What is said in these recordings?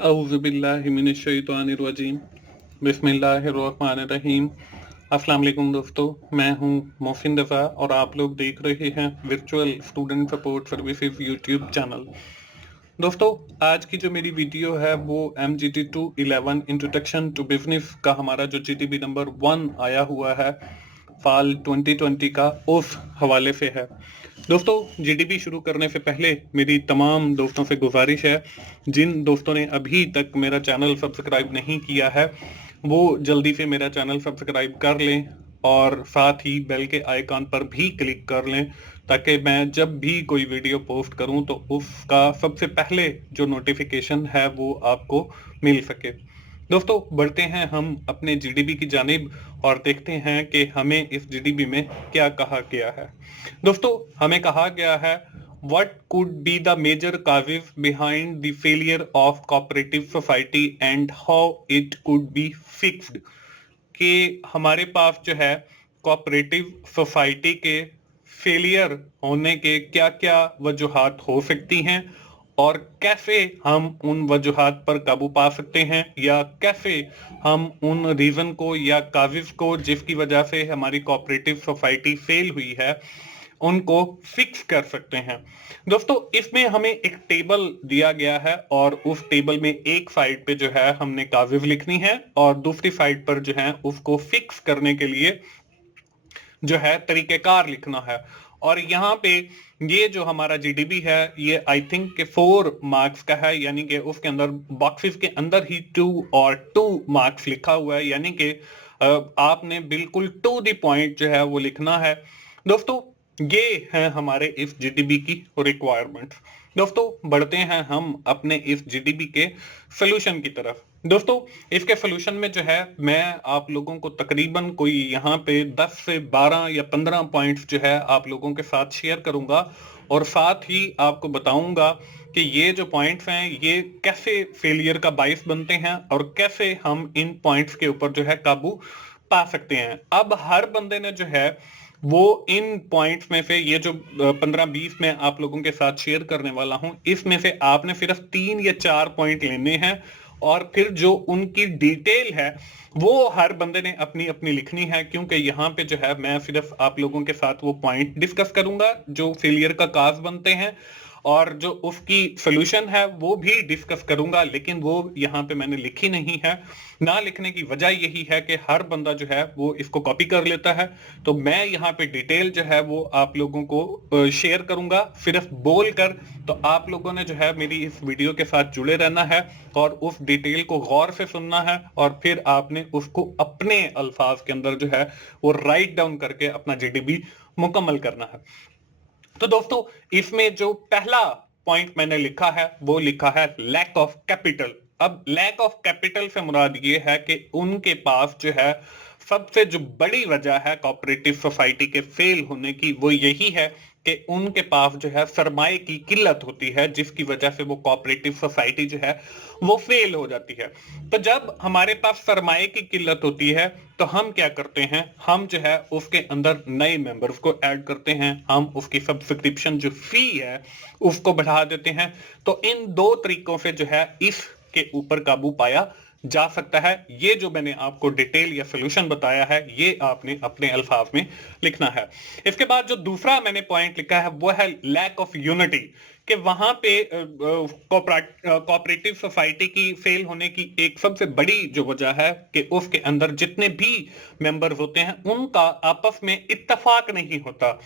औज़ुबिल्लाहिमिनश्शैतानिर्रजीम बिस्मिल्लाहिर्रहमानिर्रहीम। अस्सलाम वालेकुम दोस्तों, मैं हूं मोहसिन रज़ा और आप लोग देख रहे हैं virtual student support services YouTube channel. दोस्तों, आज की जो मेरी वीडियो है वो MGT211 इंट्रोडक्शन टू बिजनेस का हमारा जो GTB नंबर 1 आया हुआ है फाल 2020 का, उस हवाले से है। दोस्तों, GTB शुरू करने से पहले मेरी तमाम दोस्तों से गुजारिश है, जिन दोस्तों ने अभी तक मेरा चैनल सब्सक्राइब नहीं किया है वो जल्दी से मेरा चैनल सब्सक्राइब कर लें और साथ ही बेल के आइकॉन पर भी क्लिक कर लें ताकि मैं जब भी कोई वीडियो पोस्ट करूं तो उसका सबसे पहले जो नोटिफिकेशन है वो आपको मिल सके। दोस्तों, बढ़ते हैं हम अपने GDP की जानिब और देखते हैं कि हमें इस GDP में क्या कहा गया है। दोस्तों, हमें कहा गया है what could be the major causes behind the failure of cooperative society and how it could be fixed। कि हमारे पास जो है कोऑपरेटिव सोसाइटी के फेलियर होने के क्या क्या वजूहात हो सकती हैं और कैसे हम उन वजूहात पर काबू पा सकते हैं या कैसे हम उन रीजन को या काजिज को जिसकी वजह से हमारी कोऑपरेटिव सोसाइटी फेल हुई है उनको फिक्स कर सकते हैं। दोस्तों, इसमें हमें एक टेबल दिया गया है और उस टेबल में एक साइड पे जो है हमने काजिज लिखनी है और दूसरी साइड पर जो है उसको फिक्स करने के लिए जो है तरीकेकार लिखना है। और यहाँ पे ये जो हमारा GDP है ये आई थिंक के 4 मार्क्स का है, यानी कि उसके अंदर बॉक्सेस के अंदर ही 2 और 2 मार्क्स लिखा हुआ है, यानी कि आपने बिल्कुल टू द पॉइंट जो है वो लिखना है। दोस्तों, ये है हमारे इस GDP की रिक्वायरमेंट। दोस्तों, बढ़ते हैं हम अपने इस GDP के सोल्यूशन की तरफ। दोस्तों, इसके सोल्यूशन में जो है मैं आप लोगों को तकरीबन कोई यहाँ पे 10 से 12 या 15 पॉइंट्स जो है आप लोगों के साथ शेयर करूंगा और साथ ही आपको बताऊंगा कि ये जो पॉइंट्स हैं ये कैसे फेलियर का बाइस बनते हैं और कैसे हम इन पॉइंट्स के ऊपर जो है काबू पा सकते हैं। अब हर बंदे ने जो है वो इन पॉइंट्स में से ये जो 15-20 में आप लोगों के साथ शेयर करने वाला हूं, इसमें से आपने सिर्फ 3 या 4 पॉइंट लेने हैं और फिर जो उनकी डिटेल है वो हर बंदे ने अपनी अपनी लिखनी है, क्योंकि यहाँ पे जो है मैं सिर्फ आप लोगों के साथ वो पॉइंट डिस्कस करूंगा जो फेलियर का काज बनते हैं और जो उसकी सोल्यूशन है वो भी डिस्कस करूंगा, लेकिन वो यहाँ पे मैंने लिखी नहीं है। ना लिखने की वजह यही है कि हर बंदा जो है वो इसको कॉपी कर लेता है, तो मैं यहाँ पे डिटेल जो है वो आप लोगों को शेयर करूंगा सिर्फ बोल कर। तो आप लोगों ने जो है मेरी इस वीडियो के साथ जुड़े रहना है और उस डिटेल को गौर से सुनना है और फिर आपने उसको अपने अल्फाज के अंदर जो है वो राइट डाउन करके अपना GDP मुकम्मल करना है। तो दोस्तों, इसमें जो पहला पॉइंट मैंने लिखा है वो लिखा है लैक ऑफ कैपिटल। अब लैक ऑफ कैपिटल से मुराद ये है कि उनके पास जो है सबसे जो बड़ी वजह है कोऑपरेटिव सोसाइटी के फेल होने की वो यही है कि उनके पास जो है सरमाए की किल्लत होती है, जिसकी वजह से वो कोऑपरेटिव सोसाइटी जो है वो फेल हो जाती है। तो जब हमारे पास सरमाए की किल्लत होती है तो हम क्या करते हैं, हम जो है उसके अंदर नए मेंबर्स को ऐड करते हैं, हम उसकी सब्सक्रिप्शन जो फी है उसको बढ़ा देते हैं। तो इन दो तरीकों से जो है इसके ऊपर काबू पाया जा सकता है। ये जो मैंने आपको डिटेल या सोल्यूशन बताया है ये आपने अपने अल्फाज में लिखना है। इसके बाद जो दूसरा मैंने पॉइंट लिखा है वो है लैक ऑफ यूनिटी, कि वहां पे कोऑपरेटिव सोसाइटी की फेल होने की एक सबसे बड़ी जो वजह है कि उसके अंदर जितने भी मेंबर्स होते हैं उनका आपस में इत्तेफाक नहीं होता।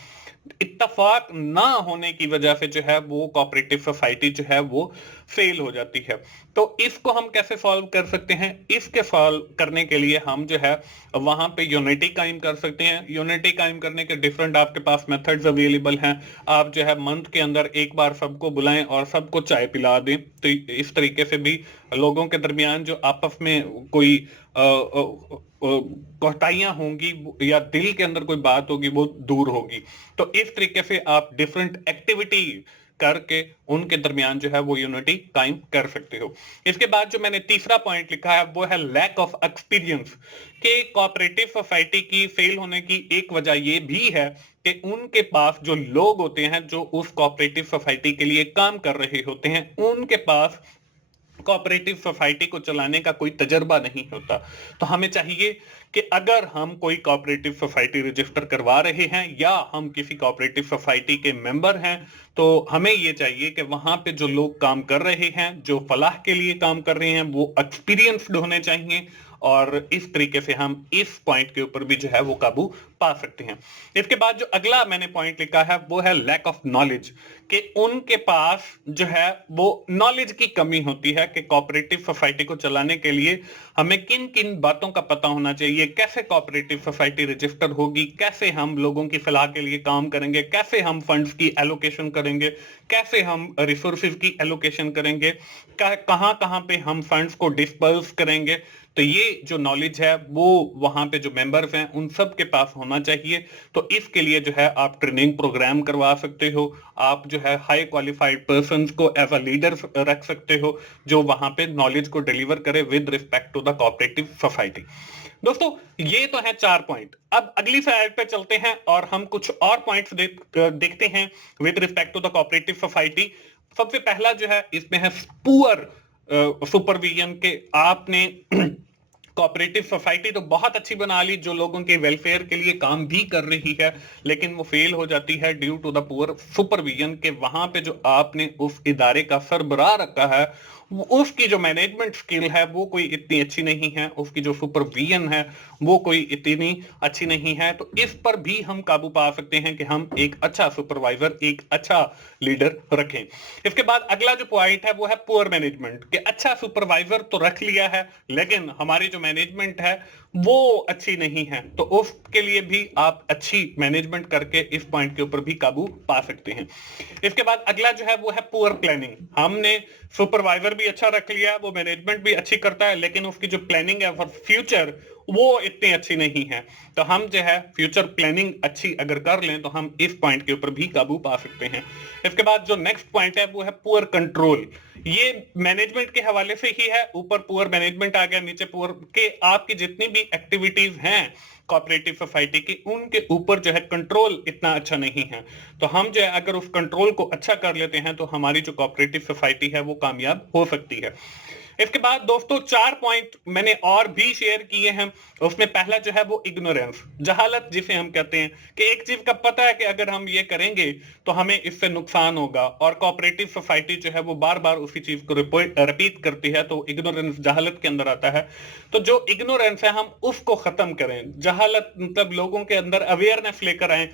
इत्तेफाक ना होने की वजह से जो है वो कोऑपरेटिव सोसाइटी जो है वो फेल हो जाती है। तो इसको हम कैसे सॉल्व कर सकते हैं, इसके सॉल्व करने के लिए हम जो है वहां पे यूनिटी कायम कर सकते हैं। यूनिटी कायम करने के डिफरेंट आपके पास मेथड्स अवेलेबल हैं। आप जो है मंथ के अंदर एक बार सबको बुलाएं और सबको चाय पिला दें, तो इस तरीके से भी लोगों के दरमियान जो आपस में कोई कोताहियां होंगी या दिल के अंदर कोई बात होगी वो दूर होगी। तो इस तरीके से आप डिफरेंट एक्टिविटी करके उनके दरमियान जो है वो यूनिटी कायम कर सकते हो। इसके बाद जो मैंने तीसरा पॉइंट लिखा है वो है लैक ऑफ एक्सपीरियंस, कि कोऑपरेटिव सोसाइटी की फेल होने की एक वजह ये भी है कि उनके पास जो लोग होते हैं जो उस कोऑपरेटिव सोसाइटी के लिए काम कर रहे होते हैं उनके पास कोऑपरेटिव सोसाइटी को चलाने का कोई तजर्बा नहीं होता। तो हमें चाहिए कि अगर हम कोई कोऑपरेटिव सोसाइटी रजिस्टर करवा रहे हैं या हम किसी कोऑपरेटिव सोसाइटी के मेंबर हैं, तो हमें ये चाहिए कि वहां पे जो लोग काम कर रहे हैं, जो फलाह के लिए काम कर रहे हैं, वो एक्सपीरियंस्ड होने चाहिए और इस तरीके से हम इस पॉइंट के ऊपर भी जो है वो काबू पा सकते हैं। इसके बाद जो अगला मैंने पॉइंट लिखा है वो है लैक ऑफ नॉलेज, कि उनके पास जो है वो नॉलेज की कमी होती है कि कोऑपरेटिव सोसाइटी को चलाने के लिए हमें किन किन बातों का पता होना चाहिए, कैसे कोऑपरेटिव सोसाइटी रजिस्टर होगी, कैसे हम लोगों की फलाह के लिए काम करेंगे, कैसे हम फंड्स की एलोकेशन करेंगे, कैसे हम रिसोर्सेज की एलोकेशन करेंगे, कहां कहां पे हम फंड्स को डिस्पर्स करेंगे। तो ये जो नॉलेज है वो वहां पे जो मेंबर्स हैं उन सब के पास होना चाहिए। तो इसके लिए जो है आप ट्रेनिंग प्रोग्राम करवा सकते हो, आप जो है हाई क्वालिफाइड पर्संस को एज अ लीडर रख सकते हो जो वहां पे नॉलेज को डिलीवर करे with respect to the cooperative society. दोस्तों ये तो है 4 पॉइंट। अब अगली स्लाइड पे चलते हैं और हम कुछ और पॉइंट्स देखते हैं with respect to the cooperative society. सबसे पहला जो है इसमें है पुअर सुपरविजन के आपने कोऑपरेटिव सोसाइटी तो बहुत अच्छी बना ली जो लोगों के वेलफेयर के लिए काम भी कर रही है, लेकिन वो फेल हो जाती है due to the poor supervision के वहां पे जो आपने उस इदारे का सरबराह रखा है उसकी जो मैनेजमेंट स्किल है वो कोई इतनी अच्छी नहीं है, उसकी जो सुपरविजन है वो कोई इतनी अच्छी नहीं है। तो इस पर भी हम काबू पा सकते हैं कि हम एक अच्छा सुपरवाइजर, एक अच्छा लीडर रखें। इसके बाद अगला जो पॉइंट है वो है पुअर मैनेजमेंट, कि अच्छा सुपरवाइजर तो रख लिया है लेकिन हमारी जो मैनेजमेंट है वो अच्छी नहीं है, तो उसके लिए भी आप अच्छी मैनेजमेंट करके इस पॉइंट के ऊपर भी काबू पा सकते हैं। इसके बाद अगला जो है वो है पुअर प्लानिंग। हमने सुपरवाइजर भी अच्छा रख लिया, वो मैनेजमेंट भी अच्छी करता है, लेकिन उसकी जो प्लानिंग है फॉर फ्यूचर वो इतनी अच्छी नहीं है। तो हम जो है फ्यूचर प्लानिंग अच्छी अगर कर लें तो हम इस पॉइंट के ऊपर भी काबू पा सकते हैं। इसके बाद जो नेक्स्ट पॉइंट है वो है पुअर कंट्रोल। ये मैनेजमेंट के हवाले से ही है, ऊपर पुअर मैनेजमेंट आ गया, नीचे पुअर के आपकी जितनी भी एक्टिविटीज हैं कोऑपरेटिव सोसाइटी की उनके ऊपर जो है कंट्रोल इतना अच्छा नहीं है। तो हम जो है अगर उस कंट्रोल को अच्छा कर लेते हैं तो हमारी जो कोऑपरेटिव सोसाइटी है वो कामयाब हो सकती है। इसके बाद दोस्तों 4 पॉइंट मैंने और भी शेयर किए हैं। उसमें पहला जो है वो इग्नोरेंस, जहालत जिसे हम कहते हैं, कि एक चीज का पता है कि अगर हम ये करेंगे तो हमें इससे नुकसान होगा और कोऑपरेटिव सोसाइटी जो है वो बार बार उसी चीज को रिपीट करती है, तो इग्नोरेंस जहालत के अंदर आता है। तो जो इग्नोरेंस है हम उसको खत्म करें। जहालत मतलब लोगों के अंदर अवेयरनेस लेकर आए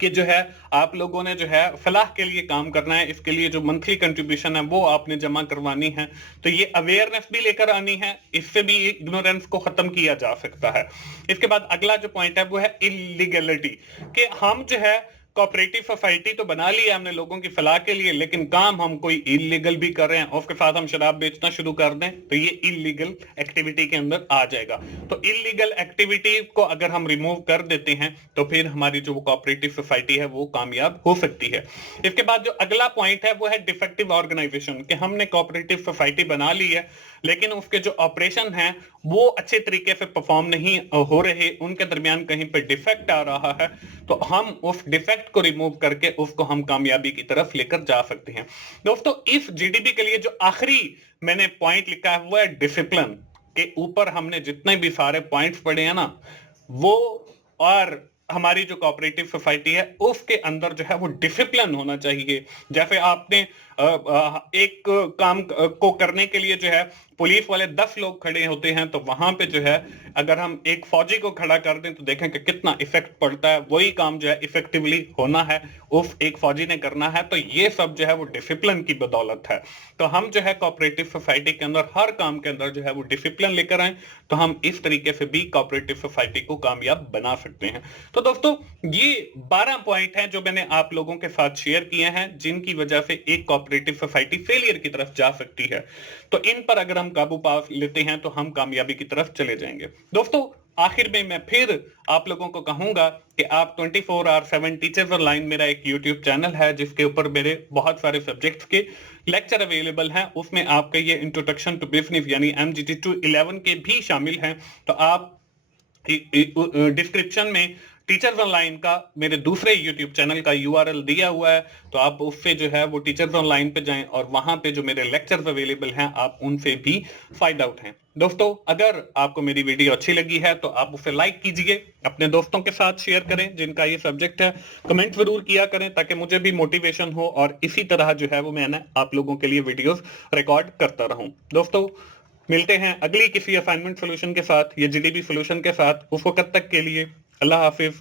कि जो है आप लोगों ने जो है फलाह के लिए काम करना है, इसके लिए जो मंथली कंट्रीब्यूशन है वो आपने जमा करवानी है। तो ये अवेयरनेस भी लेकर आनी है, इससे भी इग्नोरेंस को खत्म किया जा सकता है। इसके बाद अगला जो पॉइंट है वो है इलीगलिटी, कि हम जो है कोऑपरेटिव सोसाइटी तो बना ली है हमने लोगों की फलाह के लिए, लेकिन काम हम कोई इलीगल भी कर रहे हैं, उसके साथ हम शराब बेचना शुरू कर दें तो ये इलीगल एक्टिविटी के अंदर आ जाएगा। तो इलीगल एक्टिविटी को अगर हम रिमूव कर देते हैं तो फिर हमारी जो कोऑपरेटिव सोसाइटी है वो कामयाब हो सकती है। इसके बाद जो अगला पॉइंट है वो है डिफेक्टिव ऑर्गेनाइजेशन, कि हमने कोऑपरेटिव सोसाइटी बना ली है लेकिन उसके जो ऑपरेशन है वो अच्छे तरीके से परफॉर्म नहीं हो रहे, उनके दरमियान कहीं पे डिफेक्ट आ रहा है, तो हम उस डिफेक्ट को रिमूव करके उसको हम कामयाबी की तरफ लेकर जा सकते हैं। दोस्तों इस जीडीपी के लिए जो आखिरी मैंने पॉइंट लिखा है वो है डिसिप्लिन, के ऊपर हमने जितने भी सारे पॉइंट्स पढ़े हैं ना वो, और हमारी जो कोऑपरेटिव सोसाइटी है उसके अंदर जो है वो डिसिप्लिन होना चाहिए। जैसे आपने एक काम को करने के लिए जो है पुलिस वाले 10 लोग खड़े होते हैं, तो वहां पे जो है अगर हम एक फौजी को खड़ा कर दें तो देखें कि कितना इफेक्ट पड़ता है। वही काम जो है इफेक्टिवली होना है उस एक फौजी ने करना है। तो ये सब जो है वो डिसिप्लिन की बदौलत है। तो हम जो है कोऑपरेटिव सोसाइटी के अंदर हर काम के अंदर जो है वो डिसिप्लिन लेकर आए तो हम इस तरीके से भी कोऑपरेटिव सोसाइटी को कामयाब बना सकते हैं। तो दोस्तों ये 12 पॉइंट हैं जो मैंने आप लोगों के साथ शेयर किए हैं जिनकी वजह से एक कोऑपरेटिव सोसाइटी फेलियर की तरफ जा सकती है। तो इन पर अगर हम काबू पा लेते हैं तो हम कामयाबी की तरफ चले जाएंगे। दोस्तों आखिर में मैं फिर आप लोगों को कहूंगा कि आप 24/7 टीचर्स ऑनलाइन मेरा एक यूट्यूब चैनल है जिसके ऊपर मेरे बहुत सारे सब्जेक्ट्स के लेक्चर अवेलेबल हैं। उसमें आपके ये इंट्रोडक्शन टू बिजनेस यानी MGT 211 के भी शामिल हैं। तो आप डिस्क्रिप्शन में टीचर्स ऑनलाइन का मेरे दूसरे यूट्यूब चैनल का यूआरएल दिया हुआ है, तो आप उससे जो है वो टीचर्स ऑनलाइन पे जाएं और वहां पे जो मेरे लेक्चर्स अवेलेबल हैं आप उनसे भी फायदा उठाएं। दोस्तों, अगर आपको मेरी वीडियो अच्छी लगी है तो आप उसे लाइक कीजिए, अपने दोस्तों के साथ शेयर करें जिनका ये सब्जेक्ट है, कमेंट जरूर किया करें ताकि मुझे भी मोटिवेशन हो और इसी तरह जो है वो मैं आप लोगों के लिए वीडियोस रिकॉर्ड करता रहूं। दोस्तों, मिलते हैं अगली किसी असाइनमेंट सोल्यूशन के साथ या जीडीबी सोल्यूशन के साथ। उस वक्त तक के लिए अल्लाह हाफिज।